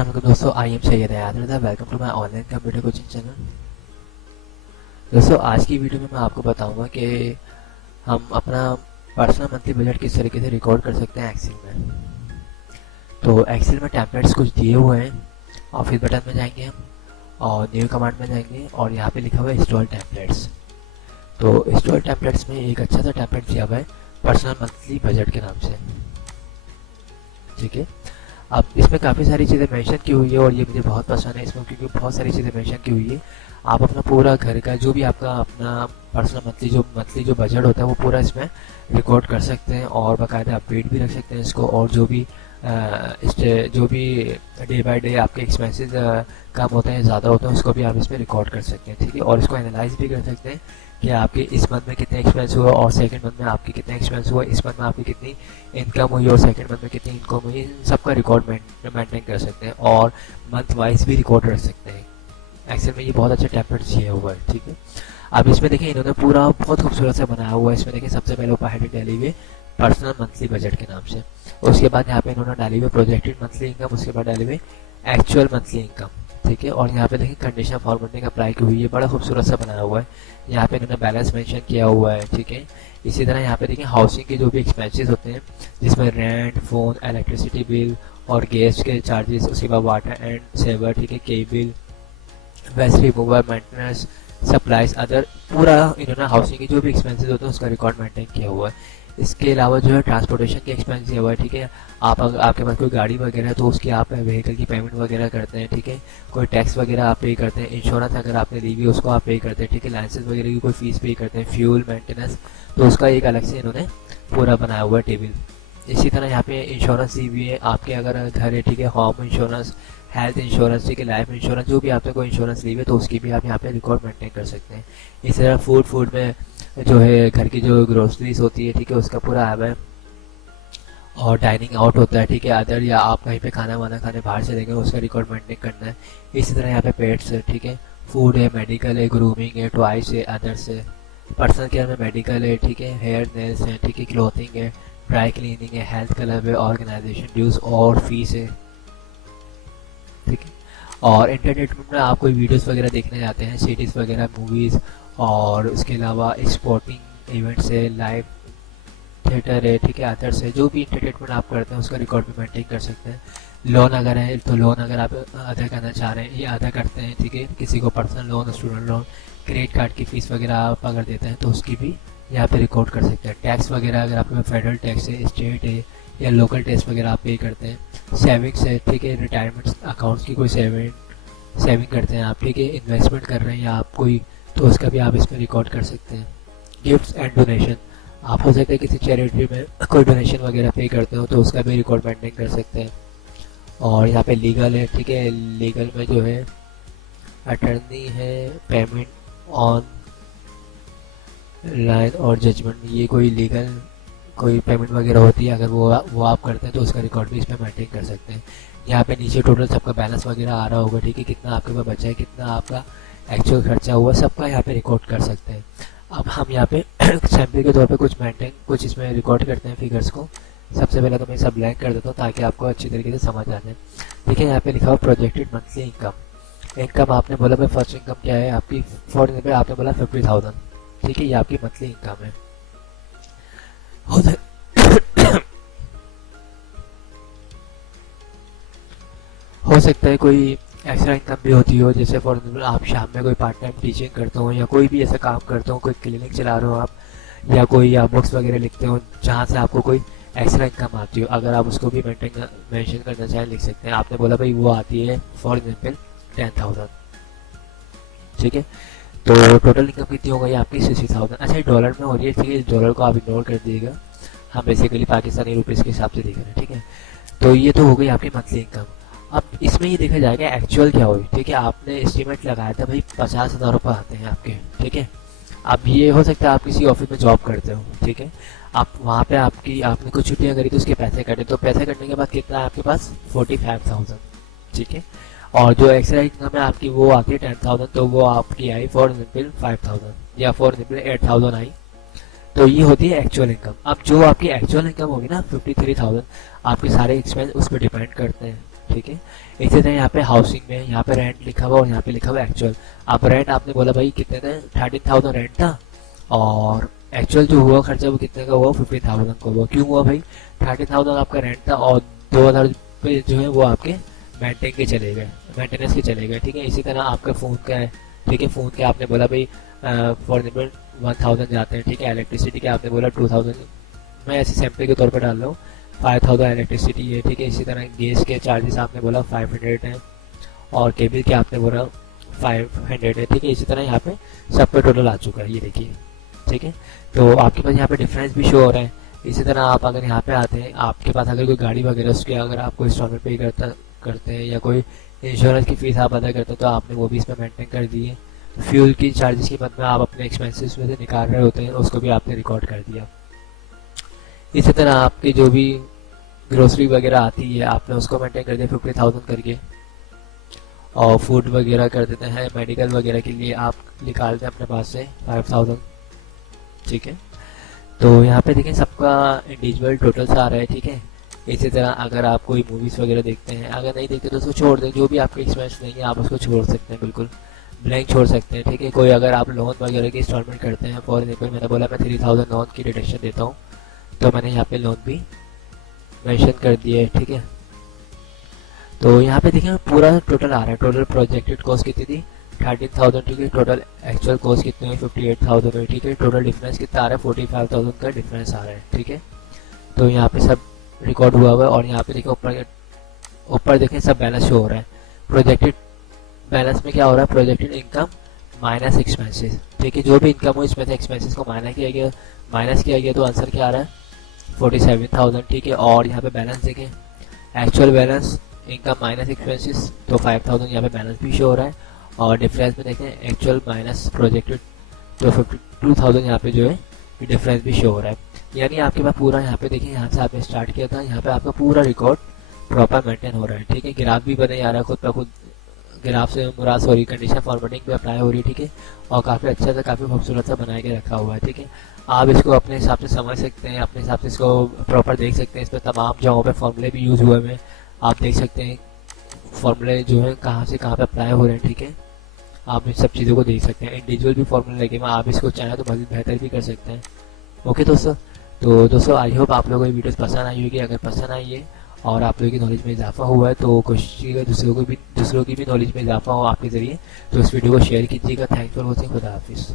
अस्सलाम वालेकुम दोस्तों, आई am Syed Ayat. Welcome to my online computer coaching channel. दोस्तों, आज की वीडियो में मैं आपको बताऊंगा कि हम अपना पर्सनल मंथली बजट किस तरीके से रिकॉर्ड कर सकते हैं एक्सेल में। तो एक्सेल में टेम्पलेट्स कुछ दिए हुए हैं। ऑफिस बटन में जाएंगे हम और न्यू कमांड में जाएंगे और यहाँ पे लिखा हुआ है इंस्टॉल टेम्पलेट्स। तो इंस्टॉल टेम्पलेट्स में एक अच्छा सा टेम्पलेट दिया हुआ है पर्सनल मंथली बजट के नाम से। ठीक है, अब इसमें काफ़ी सारी चीज़ें मेंशन की हुई है और ये मुझे बहुत पसंद है इसमें, क्योंकि बहुत सारी चीज़ें मेंशन की हुई है। आप अपना पूरा घर का जो भी आपका अपना पर्सनल मंथली जो बजट होता है वो पूरा इसमें रिकॉर्ड कर सकते हैं और बाकायदा अपडेट भी रख सकते हैं इसको। और जो भी डे बाय डे आपके एक्सपेंसेस कम होते हैं ज़्यादा होते हैं उसको भी आप इसमें रिकॉर्ड कर सकते हैं। ठीक है, और इसको एनालाइज भी कर सकते हैं कि आपके इस मंथ में कितने एक्सपेंस हुआ और सेकंड मंथ में आपके कितने एक्सपेंस हुआ, इस मंथ में आपकी कितनी इनकम हुई और सेकंड मंथ में कितनी इनकम हुई। इन सबका रिकॉर्ड मेंटेन कर सकते हैं और मंथ वाइज भी रिकॉर्ड रख सकते हैं। एक्सेल में ये बहुत अच्छा टेम्पलेट दिया हुआ है। ठीक है, अब इसमें देखिए इन्होंने पूरा बहुत खूबसूरत से बनाया हुआ है। इसमें देखिए सबसे पहले ऊपर हेडिंग डाली हुई है पर्सनल मंथली बजट के नाम से। उसके बाद यहाँ पे इन्होंने डाली हुई प्रोजेक्टेड मंथली इनकम, उसके बाद डाली हुई एक्चुअल मंथली इनकम। ठीक है, और यहाँ पे देखिए कंडीशन फॉर्मेटिंग अप्लाई की हुई है, बड़ा खूबसूरत सा बनाया हुआ है। यहाँ पे इन्होंने बैलेंस मेंशन किया हुआ है। ठीक है, इसी तरह यहाँ पे देखिए हाउसिंग के जो भी एक्सपेंसेस होते हैं जिसमें रेंट, फोन, इलेक्ट्रिसिटी बिल और गैस के चार्जेस, उसके बाद वाटर एंड सेवर, ठीक है, cable, waste remover, maintenance, supplies, other, पूरा इन्होंने हाउसिंग के जो भी एक्सपेंसेस होते हैं उसका रिकॉर्ड मेंटेन किया हुआ है। इसके अलावा जो है ट्रांसपोर्टेशन के एक्सपेंस दिया हुआ है। ठीक है, आप अगर आपके पास कोई गाड़ी वगैरह है तो उसकी आप व्हीकल की पेमेंट वगैरह करते हैं। ठीक है, कोई टैक्स वगैरह आप पे करते हैं, इंश्योरेंस अगर आपने ली हुई उसको आप पे करते हैं। ठीक है, लाइसेंस वगैरह की कोई फीस पे करते हैं, फ्यूल, मेंटेनेंस, तो उसका एक अलग से इन्होंने पूरा बनाया हुआ है टेबल। इसी तरह यहाँ पे इंश्योरेंस दी हुई है आपके, अगर घर है, ठीक है, होम इंश्योरेंस, हेल्थ इंश्योरेंस, ठीक है, लाइफ इंश्योरेंस, जो भी आपने कोई इंश्योरेंस ली हुई है तो उसकी भी आप यहाँ पे रिकॉर्ड मेंटेन कर सकते हैं। इसी तरह फूड में जो है घर की जो ग्रोसरीज होती है, ठीक है, उसका पूरा ऐप है। और डाइनिंग आउट होता है, ठीक है, अदर, या आप कहीं पे खाना वाना खाने बाहर से देंगे उसका रिकॉर्ड मेंटेन करना है। इसी तरह यहाँ पे पेट्स है, ठीक है, फूड है, मेडिकल है, ग्रूमिंग है, टॉयज है, अदर्स है, पर्सनल केयर में मेडिकल है, ठीक है, हेयर नेल्स है, ठीक है, क्लोथिंग है, ड्राई क्लीनिंग है, हेल्थ क्लब है, ऑर्गेनाइजेशन ड्यूज और फीस है। ठीक है, और एंटरटेनमेंट में आप कोई वीडियोस वगैरह देखने जाते हैं, सीरीज वगैरह, मूवीज़, और उसके अलावा स्पोर्टिंग इवेंट्स है, लाइव थिएटर है, ठीक है, अदर्स है, जो भी इंटरटेनमेंट आप करते हैं उसका रिकॉर्ड भी मेंटेन कर सकते हैं। लोन अगर है तो लोन अगर आप अदा करना चाह रहे हैं या अदा करते हैं, ठीक है, किसी को personal loan, student loan, credit card की फीस वगैरह आप अगर देते हैं तो उसकी भी यहाँ पे रिकॉर्ड कर सकते हैं। टैक्स वगैरह अगर आपके फेडरल टैक्स है, स्टेट है या लोकल टैक्स वगैरह आप पे करते हैं। सेविंग्स है, ठीक है, रिटायरमेंट अकाउंट्स की कोई सेविंग करते हैं आप, ठीक है, इन्वेस्टमेंट कर रहे हैं या आप कोई, तो उसका भी आप इसमें रिकॉर्ड कर सकते हैं। गिफ्ट्स एंड डोनेशन, आप हो सकता है किसी चैरिटी में कोई डोनेशन वगैरह पे करते हो तो उसका भी रिकॉर्ड मेंटेन कर सकते हैं। और यहाँ पे लीगल है, ठीक है, लीगल में जो है अटर्नी है, पेमेंट ऑन लाइन और जजमेंट, ये कोई लीगल कोई पेमेंट वगैरह होती है अगर वो आप करते हैं तो उसका रिकॉर्ड भी इसमें मेंटेन कर सकते हैं। यहाँ पे नीचे टोटल सबका बैलेंस वगैरह आ रहा होगा, ठीक है, कितना आपके पास बचा है, कितना आपका एक्चुअल खर्चा हुआ, सबका यहाँ पे रिकॉर्ड कर सकते हैं। अब हम यहाँ पे सैम्पल के तौर पे कुछ इसमें रिकॉर्ड करते हैं फिगर्स को। सबसे पहले तो मैं सब ब्लैंक कर देता हूँ ताकि आपको अच्छी तरीके से समझ आ जाए। देखिए यहाँ पे लिखा हुआ प्रोजेक्टेड मंथली इनकम। इनकम आपने बोला भाई फर्स्ट इनकम क्या है आपकी, फॉर एग्जाम्पल आपने बोला 50,000, ठीक है, ये आपकी मंथली इनकम है। हो सकता है कोई एक्स्ट्रा इनकम भी होती हो, जैसे फॉर एग्जाम्पल आप शाम में कोई पार्ट टाइम टीचिंग करते हो या कोई भी ऐसा काम करते हो, कोई क्लिनिक चला रहे हो आप, या कोई आप बुक्स वगैरह लिखते हो जहाँ से आपको कोई एक्स्ट्रा इनकम आती हो, अगर आप उसको भी मेंशन करना चाहें लिख सकते हैं। आपने बोला भाई वो आती है फॉर एग्जाम्पल 10,000, ठीक है, तो टोटल इनकम कितनी हो गई आपकी 60,000। अच्छा, डॉलर में हो रही है, ठीक है, डॉलर को आप इग्नोर कर दीजिएगा, हम बेसिकली पाकिस्तानी रुपीज़ के हिसाब से देख रहे हैं। ठीक है, तो ये तो हो गई आपकी मंथली इनकम। अब इसमें ये देखा जाएगा एक्चुअल क्या हुई, ठीक है, आपने एस्टिमेट लगाया था भाई 50,000 रुपये आते हैं आपके, ठीक है। अब ये हो सकता है आप किसी ऑफिस में जॉब करते हो, ठीक है, आप वहाँ पे आपने कुछ छुट्टियाँ करी तो उसके पैसे कटे, तो पैसे कटने के बाद कितना है आपके पास 45,000, ठीक है, और जो एक्स्ट्रा इनकम है आपकी वो आती है 10,000, तो वो आपकी आई फॉर एग्जाम्पल 5,000 या फॉर एग्जाम्पल 8,000 आई, तो ये होती है एक्चुअल इनकम। अब जो आपकी एक्चुअल इनकम होगी ना 53,000, आपके सारे एक्सपेंस उस पर डिपेंड करते हैं, ठीक है। इसी तरह यहाँ पे हाउसिंग में यहाँ पे रेंट लिखा हुआ और यहाँ पे लिखा हुआ एक्चुअल। अब रेंट आपने बोला भाई कितने थे, 13,000 रेंट था और एक्चुअल जो हुआ खर्चा वो कितने का हुआ, 50,000 का हुआ। क्यों हुआ भाई, 13,000 आपका रेंट था और 2,000 रुपये जो है वो आपके मेंटेन के चले गए, मेंटेनेंस के चले गए, ठीक है। इसी तरह आपका फ़ोन का है, ठीक है, फ़ोन के आपने बोला भाई फॉर एग्जाम्पल 1,000 जाते हैं, ठीक है। इलेक्ट्रिसिटी के आपने बोला 2,000, मैं ऐसे सैम्पल के तौर पर डाल रहा हूँ, 5,000 इलेक्ट्रिसिटी है, ठीक है। इसी तरह गैस के चार्जेस आपने बोला 500 हैं और केबल के आपने बोला 500 है, ठीक है। इसी तरह यहाँ पे सब पे टोटल आ चुका है, ये देखिए, ठीक है। तो आपके पास यहाँ पे डिफरेंस भी शो हो रहा है। इसी तरह आप अगर यहाँ पे आते हैं, आपके पास अगर कोई गाड़ी वगैरह उसके अगर आपको इंस्टॉलमेंट पे करते हैं या कोई इंश्योरेंस की फीस आप अदा करते हैं तो आपने वो भी इसमें मेंटेन कर दी है। फ्यूल की चार्जेस की मद में आप अपने एक्सपेंसेस में से निकाल रहे होते हैं, उसको भी आपने रिकॉर्ड कर दिया। इसी तरह आपकी जो भी ग्रोसरी वगैरह आती है आपने उसको मेंटेन कर दिया 50,000 करके, और फूड वगैरह कर देते हैं, मेडिकल वगैरह के लिए आप निकालते हैं अपने पास से 5,000, ठीक है। तो यहाँ पे देखें सबका इंडिविजुअल टोटल्स आ रहा है, ठीक है। इसी तरह अगर आप कोई मूवीज़ वगैरह देखते हैं, अगर नहीं देखते तो उसको छोड़ दें, जो भी आपके एक्सपेंस नहीं है आप उसको छोड़ सकते हैं, बिल्कुल ब्लैंक छोड़ सकते हैं, ठीक है। कोई अगर आप लोन वगैरह की इंस्टॉलमेंट करते हैं, फॉर एग्जाम्पल मैंने बोला मैं 3,000 लोन की डिडक्शन देता हूँ, तो मैंने यहाँ पे लोन भी मेंशन कर दिया है, ठीक है। तो यहाँ पे देखिए पूरा टोटल आ रहा है, टोटल प्रोजेक्टेड कॉस्ट कितनी थी 13,000, ठीक है। टोटल एक्चुअल कॉस्ट कितनी है 58,000 है, ठीक है। टोटल डिफरेंस कितना आ रहा है 45,000 का डिफरेंस आ रहा है, ठीक है। तो यहाँ पे सब रिकॉर्ड हुआ हुआ है और यहाँ पे देखिए ऊपर देखें सब बैलेंस शो हो रहा है। प्रोजेक्टेड बैलेंस में क्या हो रहा है, प्रोजेक्टेड इनकम माइनस एक्सपेंसेस, ठीक है। जो भी इनकम हो इसमें से एक्सपेंसेस को माइनस किया गया तो आंसर क्या आ रहा है 47,000, ठीक है। और यहाँ पे बैलेंस देखें, actual balance income minus expenses, तो 5,000 यहाँ पे बैलेंस भी शो हो रहा है। और डिफरेंस में देखें एक्चुअल माइनस प्रोजेक्टेड, तो 52,000 यहाँ पे जो है डिफरेंस भी शो हो रहा है। यानी आपके पास पूरा यहाँ पे देखिए, यहाँ से आपने स्टार्ट किया था, यहाँ पे आपका पूरा रिकॉर्ड प्रॉपर मेंटेन हो रहा है, ठीक है। ग्राफ भी बने जा रहा है, खुद पर खुद ग्राफ से मुराद हो रही, कंडीशन फॉर्मेटिंग पे अप्लाई हो रही है, ठीक है। और काफ़ी अच्छा सा काफ़ी खूबसूरत सा बना के रखा हुआ है, ठीक है। आप इसको अपने हिसाब से समझ सकते हैं, अपने हिसाब से इसको प्रॉपर देख सकते हैं। इस पर तमाम जगहों पे फॉर्मूले भी यूज़ हुए हैं, आप देख सकते हैं फॉर्मूले जो है कहाँ से कहाँ पे अप्लाई हो रहे हैं, ठीक है। आप इन सब चीज़ों को देख सकते हैं, इंडिविजुअल भी फॉर्मूले लगे हुए, आप इसको चाहें तो मज़ीद बेहतर भी कर सकते हैं। ओके दोस्तों, तो दोस्तों आई होप आप लोगों को ये वीडियोस पसंद आई होगी। अगर पसंद आई है और आप लोगों की नॉलेज में इजाफा हुआ है तो कोशिश कीजिएगा दूसरों की भी नॉलेज में इजाफा हो आपके ज़रिए, तो इस वीडियो को शेयर कीजिएगा। थैंक्स फॉर वॉचिंग, खुदा हाफिज़।